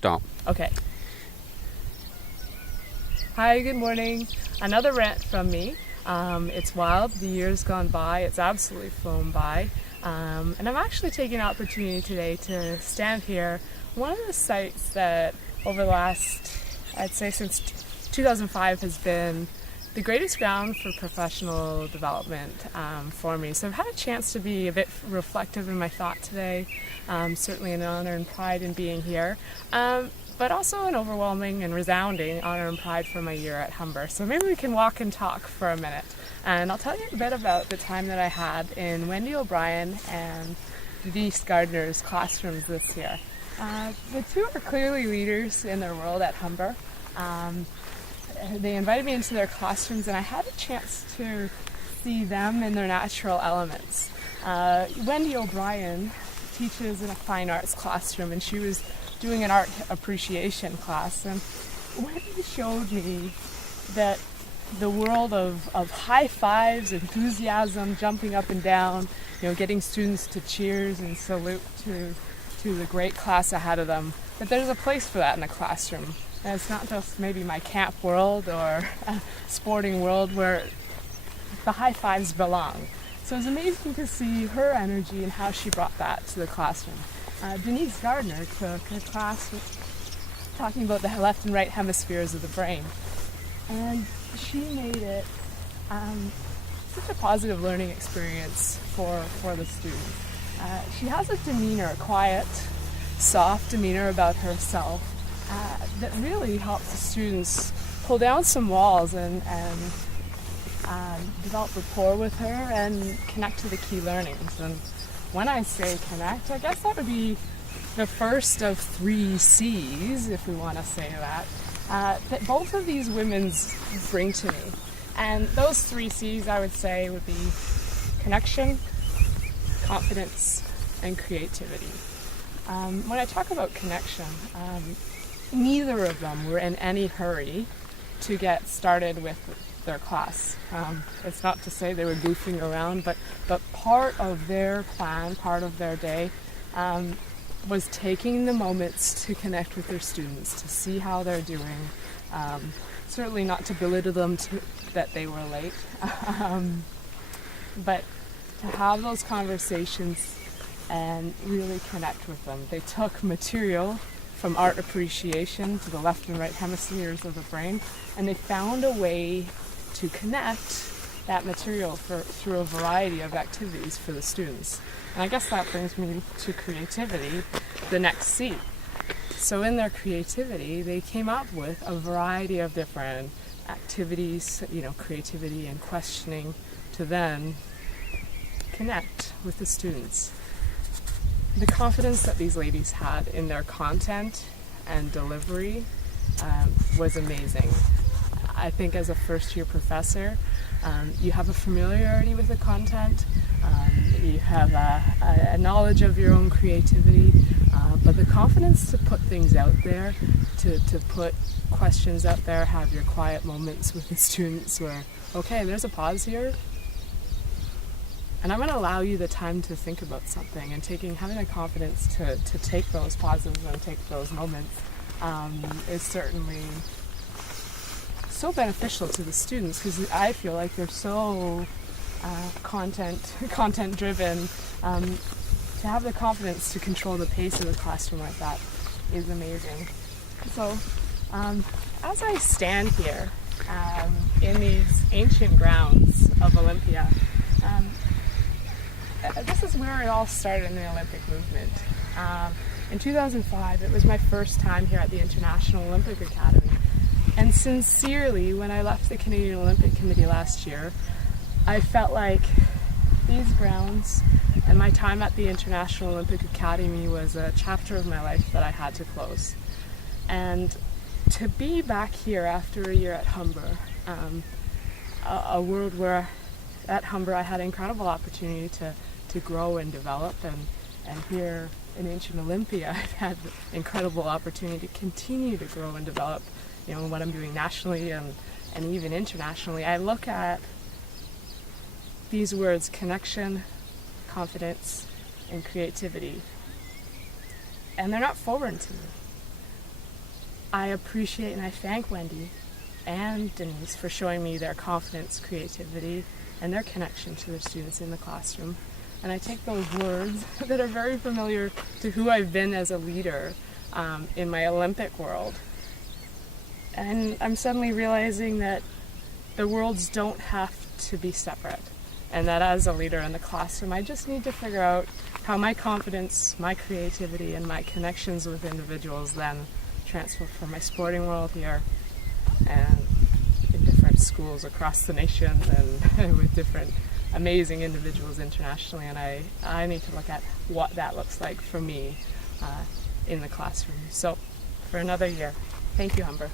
Stop. Okay. Hi, good morning. Another rant from me. It's wild. The year's gone by. It's absolutely flown by. And I'm actually taking an opportunity today to stand here. One of the sites that over the last, I'd say since 2005, has been the greatest ground for professional development for me. So I've had a chance to be a bit reflective in my thought today. Certainly an honor and pride in being here. But also an overwhelming and resounding honor and pride for my year at Humber. So maybe we can walk and talk for a minute. And I'll tell you a bit about the time that I had in Wendy O'Brien and Denise Gardner's classrooms this year. The two are clearly leaders in their world at Humber. They invited me into their classrooms and I had a chance to see them in their natural elements. Wendy O'Brien teaches in a fine arts classroom and she was doing an art appreciation class, and Wendy showed me that the world of high fives, enthusiasm, jumping up and down, getting students to cheers and salute to the great class ahead of them, that there's a place for that in a classroom. And it's not just maybe my camp world or sporting world where the high fives belong. So it was amazing to see her energy and how she brought that to the classroom. Denise Gardner took a class talking about the left and right hemispheres of the brain. And she made it such a positive learning experience for the students. She has a demeanor, a quiet, soft demeanor about herself that really helps the students pull down some walls and develop rapport with her and connect to the key learnings. And when I say connect, I guess that would be the first of 3 C's, if we want to say that both of these women bring to me. And those 3 C's, I would say, would be connection, confidence, and creativity. When I talk about connection, neither of them were in any hurry to get started with their class. It's not to say they were goofing around, but part of their plan, part of their day, was taking the moments to connect with their students, to see how they're doing. Certainly not to belittle them that they were late, but to have those conversations and really connect with them. They took material from art appreciation to the left and right hemispheres of the brain, and they found a way to connect that material through a variety of activities for the students. And I guess that brings me to creativity, the next C. So in their creativity, they came up with a variety of different activities, creativity and questioning to then connect with the students. The confidence that these ladies had in their content and delivery was amazing. I think as a first-year professor, you have a familiarity with the content, you have a knowledge of your own creativity, but the confidence to put things out there, to put questions out there, have your quiet moments with the students where, okay, there's a pause here, and I'm going to allow you the time to think about something, and having the confidence to take those pauses and take those moments is certainly so beneficial to the students, because I feel like they're so content driven. To have the confidence to control the pace of the classroom like that is amazing. So as I stand here in these ancient grounds of Olympia, this is where it all started in the Olympic movement. In 2005, it was my first time here at the International Olympic Academy. And sincerely, when I left the Canadian Olympic Committee last year, I felt like these grounds and my time at the International Olympic Academy was a chapter of my life that I had to close. And to be back here after a year at Humber, a world where at Humber I had an incredible opportunity to grow and develop, and here in ancient Olympia I've had the incredible opportunity to continue to grow and develop, what I'm doing nationally and even internationally. I look at these words, connection, confidence, and creativity, and they're not foreign to me. I appreciate and I thank Wendy and Denise for showing me their confidence, creativity, and their connection to their students in the classroom. And I take those words that are very familiar to who I've been as a leader in my Olympic world. And I'm suddenly realizing that the worlds don't have to be separate. And that as a leader in the classroom, I just need to figure out how my confidence, my creativity, and my connections with individuals then transfer from my sporting world here and in different schools across the nation and with different amazing individuals internationally. And I need to look at what that looks like for me in the classroom. So for another year, thank you, Humber.